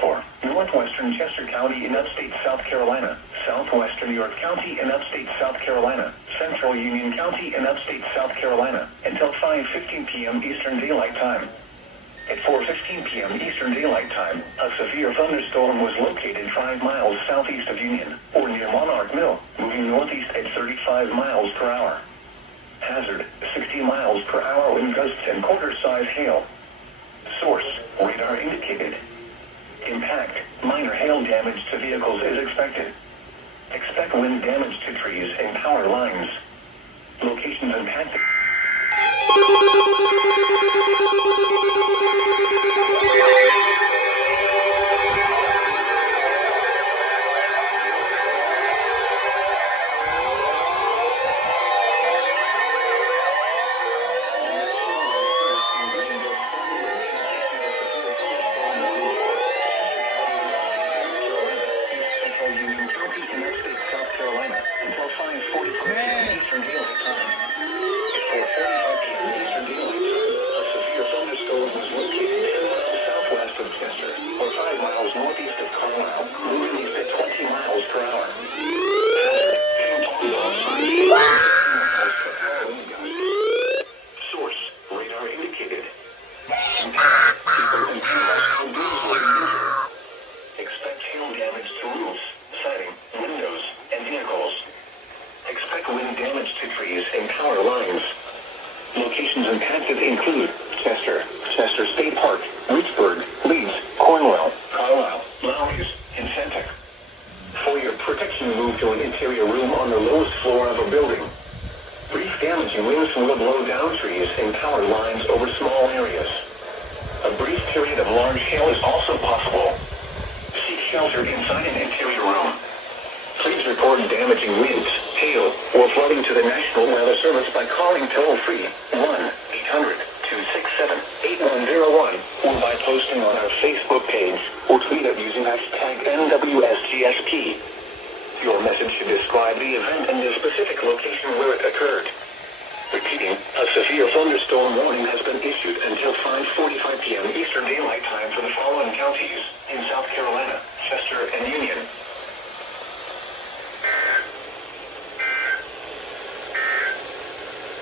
for northwestern Chester County in upstate South Carolina, southwestern York County in upstate South Carolina, central Union County in upstate South Carolina, until 5:15 p.m. Eastern Daylight Time. At 4:15 p.m. Eastern Daylight Time, a severe thunderstorm was located 5 miles southeast of Union, or near Monarch Mill, moving northeast at 35 miles per hour. Hazard, 60 miles per hour wind gusts and quarter-size hail. Source, radar indicated. Impact, minor hail damage to vehicles is expected. Expect wind damage to trees and power lines. Locations impacted. Until 5:45 p.m. Eastern Daylight Time. At 4:45 p.m. Eastern Daylight Time, a severe thunderstorm was located 10 miles southwest of Chester, or 5 miles northeast of Carlisle, moving east at 20 miles per hour. Source, radar indicated. Impact, people and animals how winds will be injured. Expect hail damage to roofs, siding, windows, and vehicles. Expect wind damage to trees and power lines. Locations impacted include Chester, Chester State Park, Reachburg, Leeds, Cornwall, Carlisle, Lowry's, and Centec. For your protection, move to an interior room on the lowest floor of a building. Brief damaging winds will blow down trees and power lines over small areas. A brief period of large hail is also possible. Seek shelter inside an interior room. Please report damaging winds, hail, or flooding to the National Weather Service by calling toll-free 1-800-267-8101 or by posting on our Facebook page or tweet it using hashtag NWSGSP. Your message should describe the event and the specific location where it occurred. Repeating, a severe thunderstorm warning has been issued until 5:45 p.m. Eastern Daylight Time for the following counties in South Carolina, Chester, and Union.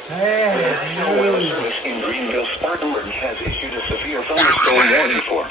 The National Weather Service in Greenville, Spartanburg has issued a severe thunderstorm warning for